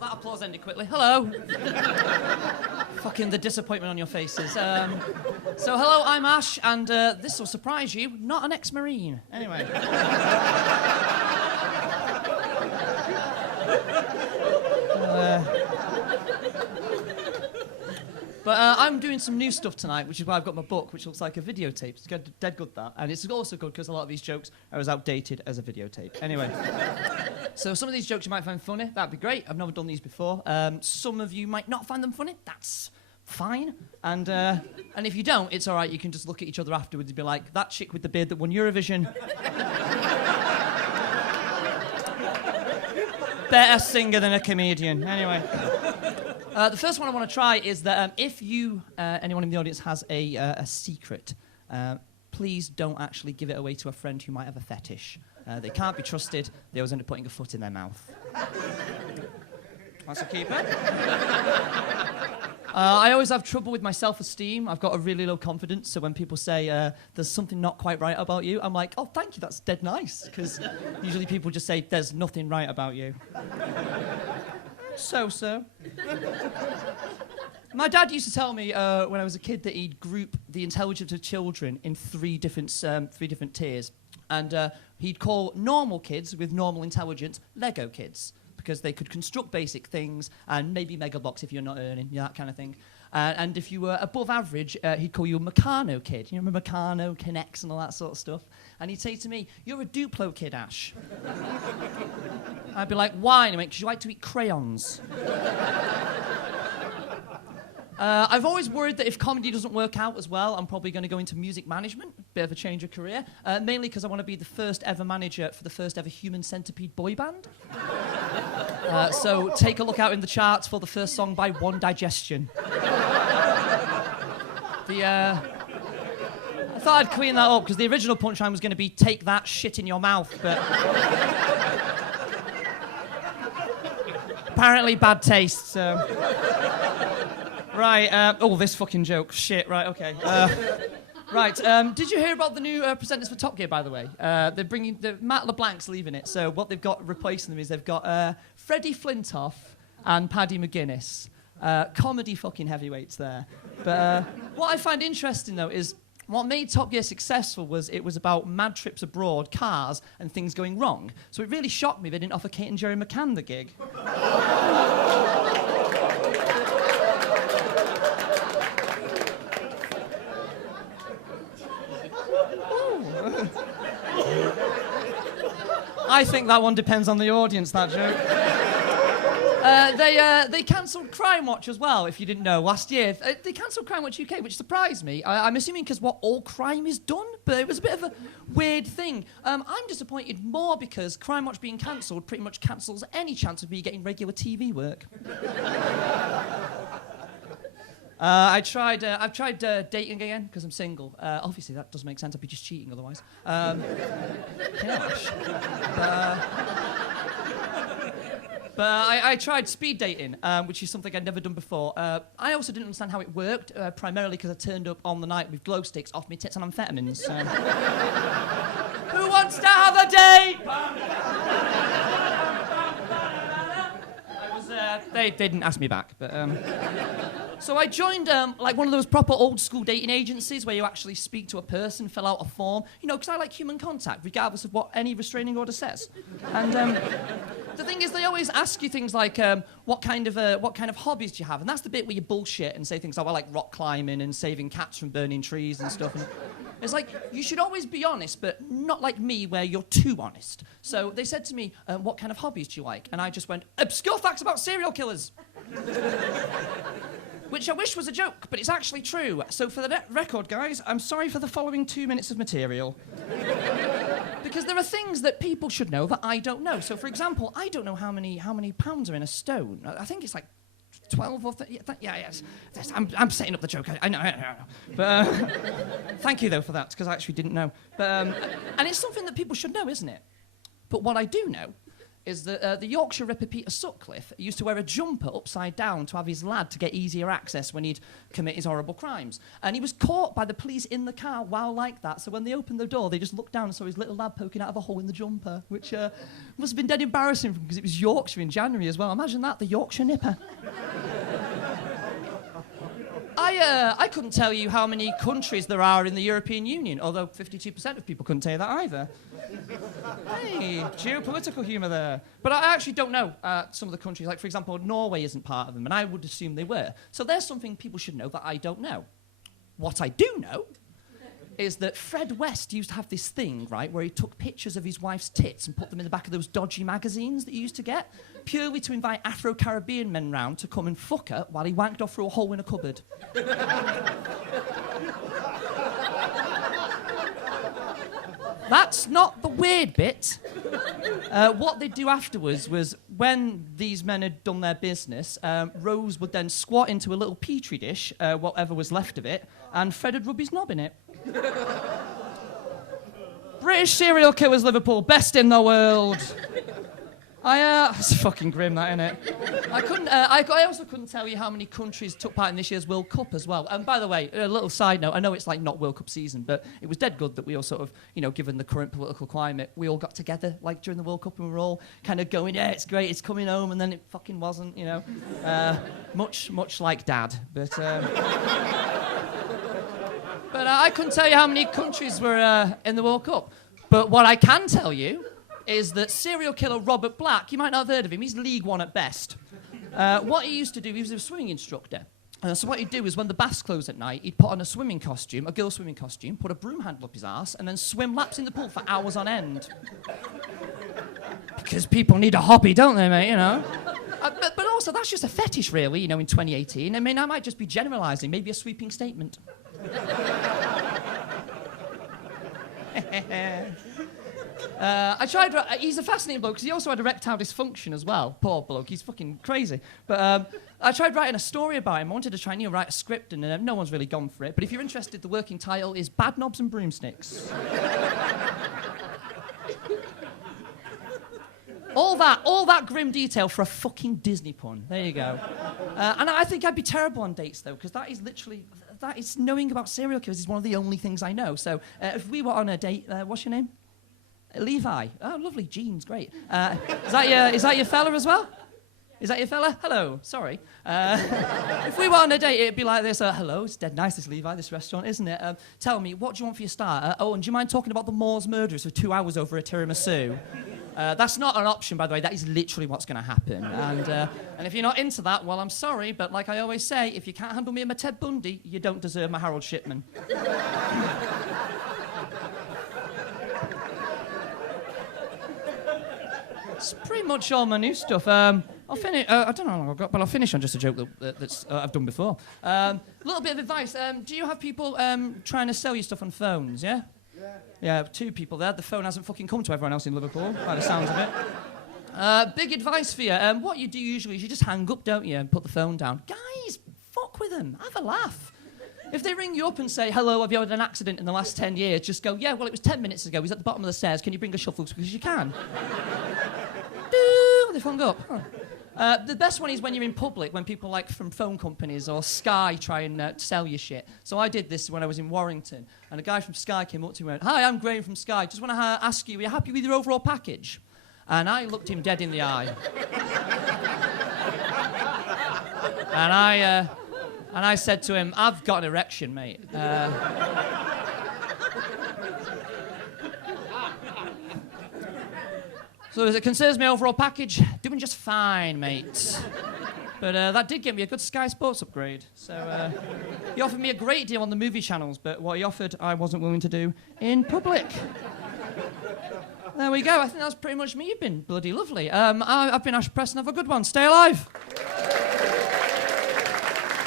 that applause ended quickly. Hello. Fucking the disappointment on your faces. So hello, I'm Ash, and this will surprise you, not an ex-Marine. Anyway. But I'm doing some new stuff tonight, which is why I've got my book, which looks like a videotape. It's dead good, that. And it's also good because a lot of these jokes are as outdated as a videotape. Anyway. So some of these jokes you might find funny. That'd be great. I've never done these before. Some of you might not find them funny. That's fine. And if you don't, it's all right. You can just look at each other afterwards and be like, that chick with the beard that won Eurovision. Better singer than a comedian. Anyway. The first one I want to try is that if you, anyone in the audience, has a secret, please don't actually give it away to a friend who might have a fetish. They can't be trusted. They always end up putting a foot in their mouth. That's a keeper. I always have trouble with my self-esteem. I've got a really low confidence, so when people say there's something not quite right about you, I'm like, oh, thank you, that's dead nice, because usually people just say there's nothing right about you. So. My dad used to tell me when I was a kid that he'd group the intelligence of children in three different tiers. And he'd call normal kids with normal intelligence Lego kids, because they could construct basic things and maybe Mega Bloks if you're not earning, that kind of thing. And if you were above average, he'd call you a Meccano kid. You remember Meccano, Kinects and all that sort of stuff? And he'd say to me, you're a Duplo kid, Ash. I'd be like, why? And he'd make, 'cause you like to eat crayons. I've always worried that if comedy doesn't work out as well, I'm probably going to go into music management, bit of a change of career, mainly because I want to be the first ever manager for the first ever human centipede boy band. So take a look out in the charts for the first song by One Digestion. I thought I'd clean that up because the original punchline was going to be take that shit in your mouth, but apparently bad taste, so... Right, oh, this fucking joke. Shit, right, okay. Right, did you hear about the new presenters for Top Gear, by the way? They're bringing... Matt LeBlanc's leaving it, so what they've got replacing them is they've got Freddie Flintoff and Paddy McGuinness. Comedy fucking heavyweights there. But what I find interesting, though, is what made Top Gear successful was it was about mad trips abroad, cars, and things going wrong. So it really shocked me they didn't offer Kate and Jerry McCann the gig. I think that one depends on the audience, that joke. They cancelled Crime Watch as well, if you didn't know, last year. They cancelled Crime Watch UK, which surprised me. I'm assuming because all crime is done, but it was a bit of a weird thing. I'm disappointed more because Crime Watch being cancelled pretty much cancels any chance of me getting regular TV work. I've tried dating again because I'm single. Obviously, that doesn't make sense. I'd be just cheating otherwise. Gosh. But I tried speed dating, which is something I'd never done before. I also didn't understand how it worked, primarily because I turned up on the night with glow sticks off my tits and amphetamines. Who wants to have a date? They didn't ask me back, but... So I joined like one of those proper old school dating agencies where you actually speak to a person, fill out a form, because I like human contact, regardless of what any restraining order says. And the thing is, they always ask you things like, what kind of hobbies do you have? And that's the bit where you bullshit and say things like, well, I like rock climbing and saving cats from burning trees and stuff. And it's like, you should always be honest, but not like me, where you're too honest. So they said to me, what kind of hobbies do you like? And I just went, obscure facts about serial killers. Which I wish was a joke, but it's actually true. So for the record, guys, I'm sorry for the following 2 minutes of material. Because there are things that people should know that I don't know. So, for example, I don't know how many pounds are in a stone. I think it's like 12 or... yes. I'm setting up the joke. I know. But thank you, though, for that, because I actually didn't know. But and it's something that people should know, isn't it? But what I do know is that the Yorkshire Ripper Peter Sutcliffe used to wear a jumper upside down to have his lad to get easier access when he'd commit his horrible crimes. And he was caught by the police in the car while like that, so when they opened the door, they just looked down and saw his little lad poking out of a hole in the jumper, which must have been dead embarrassing because it was Yorkshire in January as well. Imagine that, the Yorkshire Nipper. I couldn't tell you how many countries there are in the European Union, although 52% of people couldn't tell you that either. Hey, geopolitical humour there. But I actually don't know some of the countries. Like, for example, Norway isn't part of them, and I would assume they were. So there's something people should know that I don't know. What I do know is that Fred West used to have this thing, right, where he took pictures of his wife's tits and put them in the back of those dodgy magazines that you used to get, purely to invite Afro-Caribbean men round to come and fuck her while he wanked off through a hole in a cupboard. That's not the weird bit. What they'd do afterwards was, when these men had done their business, Rose would then squat into a little petri dish, whatever was left of it, and Fred would rub his knob in it. British serial killers, Liverpool, best in the world. It's fucking grim, that, innit? I also couldn't tell you how many countries took part in this year's World Cup as well. And by the way, a little side note, I know it's like not World Cup season, but it was dead good that we all sort of, you know, given the current political climate, we all got together like during the World Cup and we were all kind of going, yeah, it's great, it's coming home, and then it fucking wasn't, you know. Much like Dad, but I couldn't tell you how many countries were in the World Cup. But what I can tell you is that serial killer Robert Black, you might not have heard of him, he's League One at best. What he used to do, he was a swimming instructor. So what he'd do is when the baths closed at night, he'd put on a swimming costume, a girl's swimming costume, put a broom handle up his arse, and then swim laps in the pool for hours on end. Because people need a hobby, don't they, mate, you know? But also, that's just a fetish, really, you know, in 2018. I mean, I might just be generalising, maybe a sweeping statement. I tried. He's a fascinating bloke because he also had erectile dysfunction as well. Poor bloke, he's fucking crazy. But I tried writing a story about him. I wanted to try and write a script, and no one's really gone for it. But if you're interested, the working title is Bad Knobs and Broomsticks. all that grim detail for a fucking Disney pun. There you go. And I think I'd be terrible on dates though, because that is knowing about serial killers is one of the only things I know. So if we were on a date, what's your name? Levi. Oh, lovely. Jeans, great. Is that your fella as well? Is that your fella? Hello. Sorry. If we were on a date, it'd be like this. Hello, it's dead nice, this Levi, this restaurant, isn't it? Tell me, what do you want for your starter? Oh, and do you mind talking about the Moors murderers for 2 hours over a tiramisu? That's not an option, by the way. That is literally what's going to happen. And if you're not into that, well, I'm sorry, but like I always say, if you can't handle me and my Ted Bundy, you don't deserve my Harold Shipman. It's pretty much all my new stuff. I'll finish. I don't know how long I've got, but I'll finish on just a joke that's I've done before. A little bit of advice. Do you have people trying to sell you stuff on phones? Yeah. Yeah, 2 people there. The phone hasn't fucking come to everyone else in Liverpool, by the sounds of it. Big advice for you. What you do usually is you just hang up, don't you, and put the phone down. Guys, fuck with them. Have a laugh. If they ring you up and say, hello, have you had an accident in the last 10 years? Just go, yeah, well, it was 10 minutes ago. He's at the bottom of the stairs. Can you bring a shuffle? Because you can. They've hung up. Huh. The best one is when you're in public, when people like from phone companies or Sky try and sell you shit. So I did this when I was in Warrington, and a guy from Sky came up to me and went, hi, I'm Graham from Sky. Just want to ask you, are you happy with your overall package? And I looked him dead in the eye. And I said to him, I've got an erection, mate. So as it concerns my overall package, doing just fine, mate. But that did get me a good Sky Sports upgrade. So he offered me a great deal on the movie channels, but what he offered, I wasn't willing to do in public. There we go. I think that's pretty much me. You've been bloody lovely. I've been Preston. Have a good one. Stay alive.